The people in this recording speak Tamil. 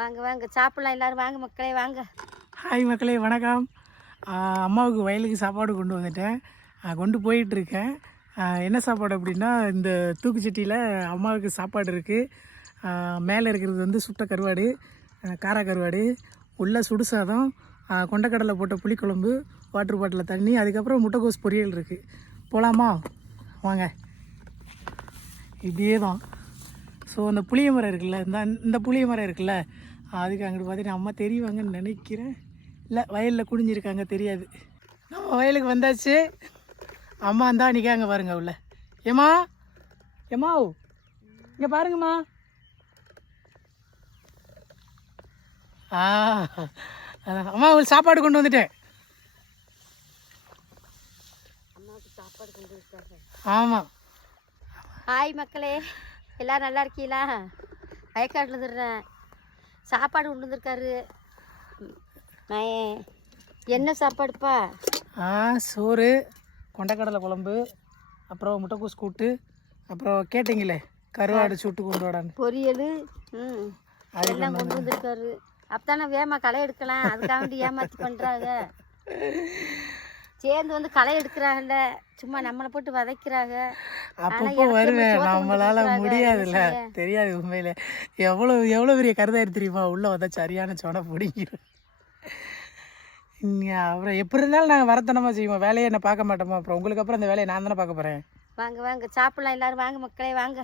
வாங்க வாங்க சாப்பிடலாம் எல்லாரும் வாங்க மக்களே வாங்க. ஹாய் மக்களே வணக்கம். அம்மாவுக்கு வயலுக்கு சாப்பாடு கொண்டு வந்துட்டேன், கொண்டு போயிட்டுருக்கேன். என்ன சாப்பாடு அப்படின்னா இந்த தூக்குச்சட்டியில் அம்மாவுக்கு சாப்பாடு இருக்குது. மேலே இருக்கிறது வந்து சுட்ட கருவாடு, கார கருவாடு, உள்ள சுடு சாதம், கொண்டக்கடலை போட்ட புளிக்குழம்பு, வாட்டர் பாட்டில் தண்ணி, அதுக்கப்புறம் முட்டைக்கோஸ் பொரியல் இருக்குது. போகலாமா? வாங்க. இப்படியே தான். ஸோ அந்த புளிய மரம் இருக்குல்ல, இந்த புளிய மரம் இருக்குல்ல, அதுக்கு அங்கிட்டு பார்த்தீங்கன்னா அம்மா தெரியுவாங்கன்னு நினைக்கிறேன். இல்லை, வயலில் குடிஞ்சிருக்காங்க, தெரியாது. நம்ம வயலுக்கு வந்தாச்சு. அம்மா தான் நிற்காங்க பாருங்க உள்ள. ஏம்மா ஏம்மா இங்கே பாருங்கம்மா. அம்மா உங்களுக்கு சாப்பாடு கொண்டு வந்துட்டேன். சாப்பாடு கொண்டு வந்துட்டாங்க. ஆமாம். ஹாய் மக்களே, எல்லோரும் நல்லா இருக்கீங்களா? வயக்காட்டில் இருந்துடுறேன். சாப்பாடு கொண்டு வந்துருக்காரு. என்ன சாப்பாடுப்பா? சோறு, கொண்டக்கடலை குழம்பு, அப்புறம் முட்டைக்கூஸ் கூட்டு, அப்புறம் கேட்டிங்களே கருவாடு சுட்டு கொண்டு வரான்னு பொரியல், அதெல்லாம் கொண்டு வந்துருக்காரு. அப்போதானே வேமா களை எடுக்கலாம், அதுக்காக வேண்டி ஏமாற்றி பண்ணுறாங்க. சேர்ந்து வந்து களை எடுக்கிறாங்கல்ல, சும்மா நம்மளை போட்டு வதைக்கிறாங்க. அப்பப்போ வருவேன், நம்மளால முடியாதுல்ல, தெரியாது. உண்மையில எவ்வளோ பெரிய கருதாயிரு தெரியுமா? உள்ளே வந்தால் சரியான சொனை பிடிக்கிறோம். அப்புறம் எப்படி இருந்தாலும் நாங்கள் வரத்தனமாக செய்வோம், வேலையை என்ன பார்க்க மாட்டோமா? அப்புறம் உங்களுக்கு அப்புறம் அந்த வேலையை நான் தானே பார்க்க போகிறேன். வாங்க வாங்க சாப்பிடலாம் எல்லாரும் வாங்க மக்களே வாங்க.